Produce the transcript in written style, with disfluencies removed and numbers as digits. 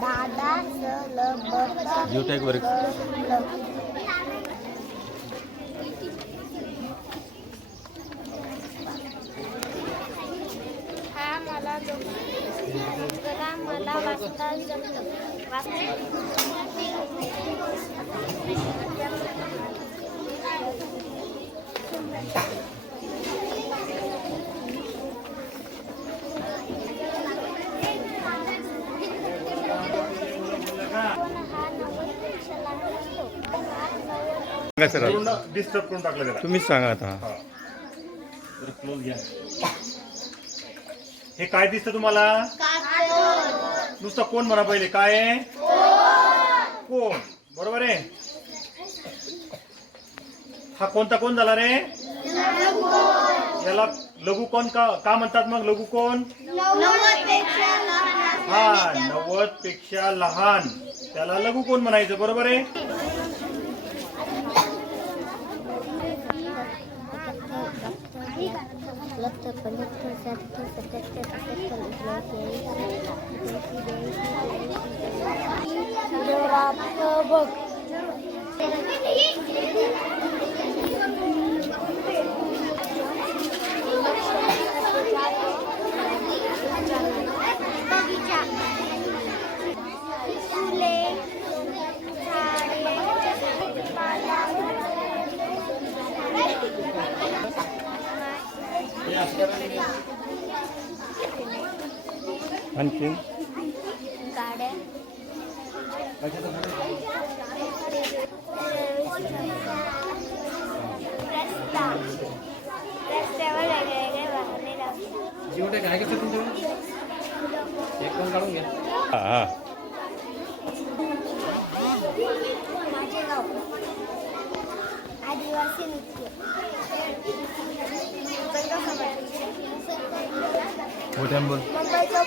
दादा युटेक वर्क हा मला मला वाचता जमलं सर डिस्टर्ब करून टाकलं त्याला. तुम्हीच सांगा आता. क्लोज घ्या. हे काय दिसतं तुम्हाला? नुसतं कोण म्हणा पहिले. काय आहे? कोण. बरोबर आहे. हा कोणता कोण झाला रे? याला लघु कोण का म्हणतात मग? लघु कोण? हा 90 पेक्षा लहान त्याला लघु कोण म्हणायचं. बरोबर आहे. आणखी गाड्या रस्त्यावर वेगवेगळे वाहने हा माझे गाव आदिवासी नृत्य मोठ्यान बोल. मुंबईचा